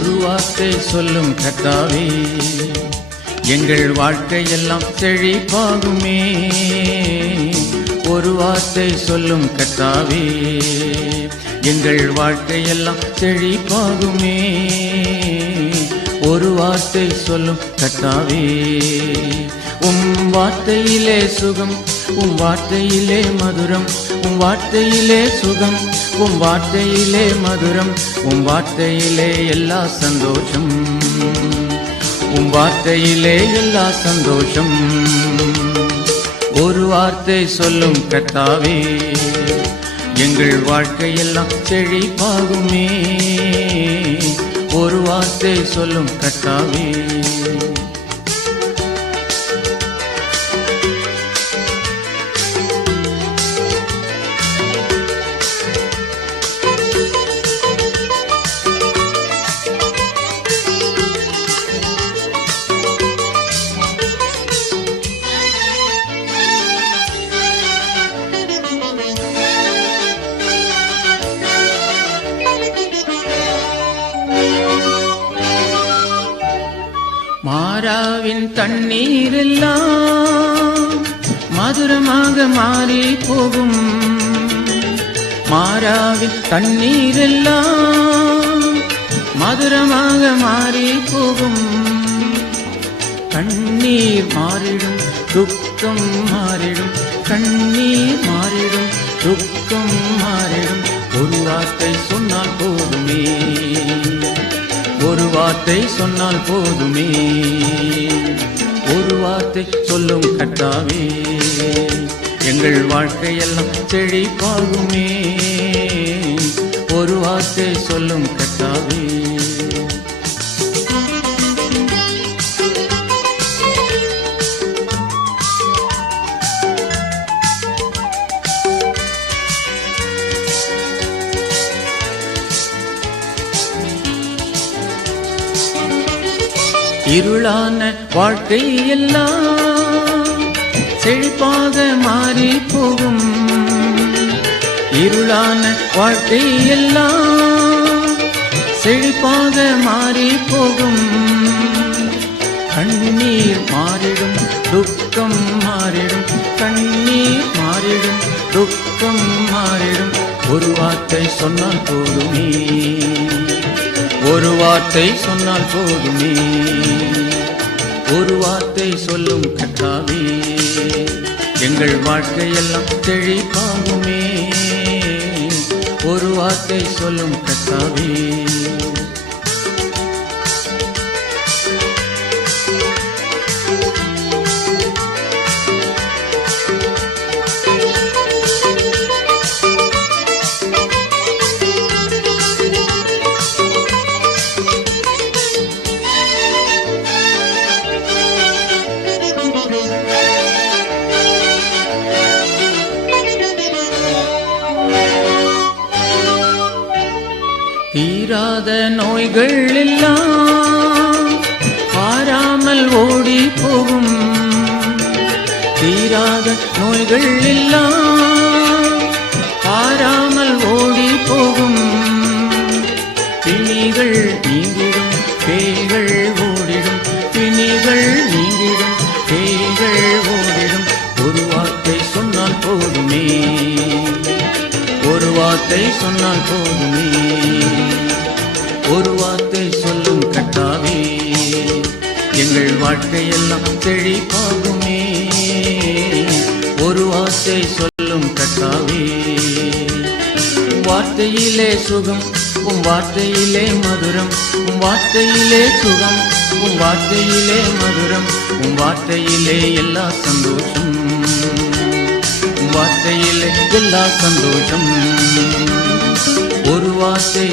ஒரு வார்த்தை சொல்லும் கர்த்தாவே, எங்கள் வாழ்க்கையெல்லாம் செழிப்பாகுமே. ஒரு வார்த்தை சொல்லும் கர்த்தாவே, எங்கள் வாழ்க்கையெல்லாம் செழிப்பாகுமே. ஒரு வார்த்தை சொல்லும் கர்த்தாவே, உம் வார்த்தையிலே சுகம், உம் வார்த்தையிலே மதுரம், உம் வார்த்தையிலே சுகம், உம் வார்த்தையிலே மதுரம், உம் வார்த்தையிலே எல்லா சந்தோஷம், உம் வார்த்தையிலே எல்லா சந்தோஷம். ஒரு வார்த்தை சொல்லும் கர்த்தாவே, எங்கள் வாழ்க்கையெல்லாம் செழிப்பாகுமே. ஒரு வார்த்தை சொல்லும் கர்த்தாவே. மாறாவின் தண்ணீரெல்லாம் மதுரமாக மாறி போகும். மாறாவின் தண்ணீரெல்லாம் மதுரமாக மாறி போகும். கண்ணீர் மாறிடும், துக்கம் மாறிடும், கண்ணீர் மாறிடும், துக்கம் மாறிடும். ஒரு வார்த்தை சொன்னால் போதுமே, ஒரு வார்த்தை சொன்னால் போதுமே. ஒரு வார்த்தை சொல்லும் கர்த்தாவே, எங்கள் வாழ்க்கையெல்லாம் செழிப்பாகுமே. ஒரு வார்த்தை சொல்லும் கர்த்தாவே. இருளான வாழ்க்கை எல்லாம் செழிப்பாக மாறி போகும். இருளான வாழ்க்கை எல்லாம் செழிப்பாக மாறி போகும். கண்ணீர் மாறிடும், துக்கம் மாறிடும், கண்ணீர் மாறிடும், துக்கம் மாறிடும். ஒரு வார்த்தை சொன்னால் போதுமே, ஒரு வார்த்தை சொன்னால் போதுமே. ஒரு வார்த்தை சொல்லும் கர்த்தாவே, எங்கள் வாழ்க்கையெல்லாம் செழிப்பாகுமே. ஒரு வார்த்தை சொல்லும் கர்த்தாவே. தீராத நோய்கள் எல்லாம் பாராமல் ஓடி போகும். தீராத நோய்கள் எல்லாம் பாராமல் ஓடி போகும். பிணிகள் நீங்கிடும், பேய்கள் ஓடிடும், பிணிகள் நீங்கிடும், பேய்கள் ஓடிடும். ஒரு வார்த்தை சொன்னால் போதுமே, ஒரு வார்த்தை சொன்னால் போதுமே. ஒரு வார்த்தை சொல்லும் கர்த்தாவே, எங்கள் வாழ்க்கையெல்லாம் செழிப்பாகுமே. ஒரு வார்த்தை சொல்லும் கர்த்தாவே, வார்த்தையிலே சுகம், உம் வார்த்தையிலே மதுரம், உம் வார்த்தையிலே சுகம், உம் வார்த்தையிலே மதுரம், உம் வார்த்தையிலே எல்லா சந்தோஷம், உம் வார்த்தையிலே எல்லா சந்தோஷம். ஒரு வார்த்தை